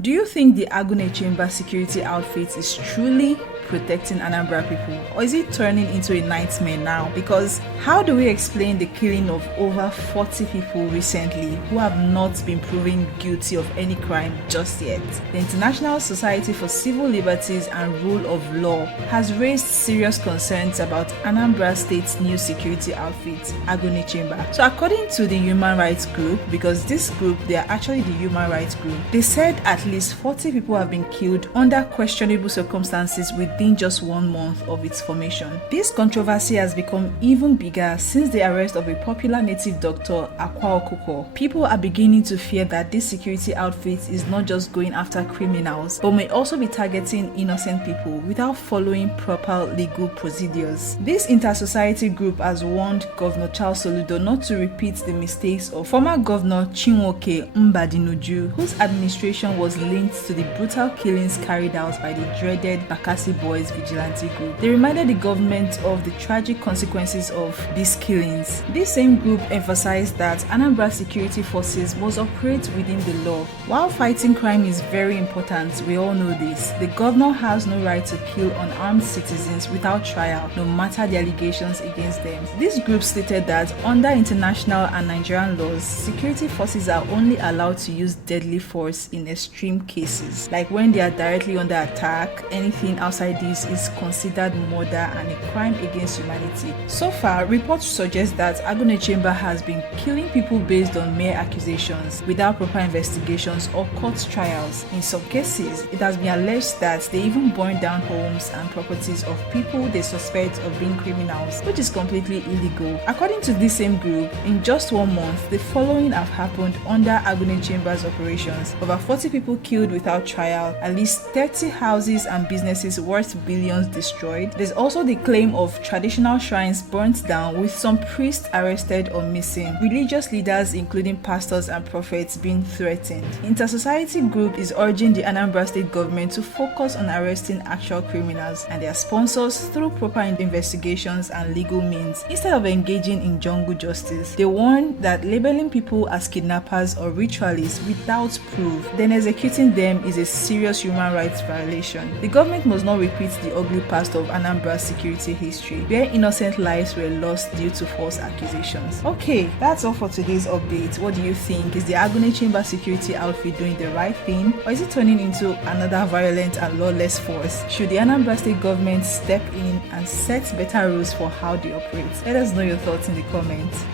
Do you think the Agunechemba security outfit is truly protecting Anambra people, or is it turning into a nightmare now? Because how do we explain the killing of over 40 people recently who have not been proven guilty of any crime just yet? The International Society for Civil Liberties and Rule of Law has raised serious concerns about Anambra State's new security outfit, Agunechemba. So according to the human rights group, because this group, they are actually the human rights group, they said at least 40 people have been killed under questionable circumstances within just 1 month of its formation. This controversy has become even bigger since the arrest of a popular native doctor, Akwa Okuko. People are beginning to fear that this security outfit is not just going after criminals, but may also be targeting innocent people without following proper legal procedures. This Intersociety group has warned Governor Soludo not to repeat the mistakes of former Governor Chinwoke Mbadinuju, whose administration was linked to the brutal killings carried out by the dreaded Bakassi Boys vigilante group. They reminded the government of the tragic consequences of these killings. This same group emphasized that Anambra security forces must operate within the law. While fighting crime is very important, we all know this, the governor has no right to kill unarmed citizens without trial, no matter the allegations against them. This group stated that under international and Nigerian laws, security forces are only allowed to use deadly force in extreme cases, like when they are directly under attack. Anything outside this is considered murder and a crime against humanity. So far, reports suggest that Agunechemba has been killing people based on mere accusations without proper investigations or court trials. In some cases, it has been alleged that they even burned down homes and properties of people they suspect of being criminals, which is completely illegal. According to this same group, in just 1 month, the following have happened under Agunechemba's operations: over 40 people killed without trial, at least 30 houses and businesses worth billions destroyed. There's also the claim of traditional shrines burnt down with some priests arrested or missing, religious leaders including pastors and prophets being threatened. Intersociety group is urging the Anambra state government to focus on arresting actual criminals and their sponsors through proper investigations and legal means instead of engaging in jungle justice. They warn that labeling people as kidnappers or ritualists without proof, then executing them is a serious human rights violation. The government must not repeat the ugly past of Anambra's security history, where innocent lives were lost due to false accusations. Okay, that's all for today's update. What do you think? Is the Agunechemba security outfit doing the right thing, or is it turning into another violent and lawless force? Should the Anambra state government step in and set better rules for how they operate? Let us know your thoughts in the comments.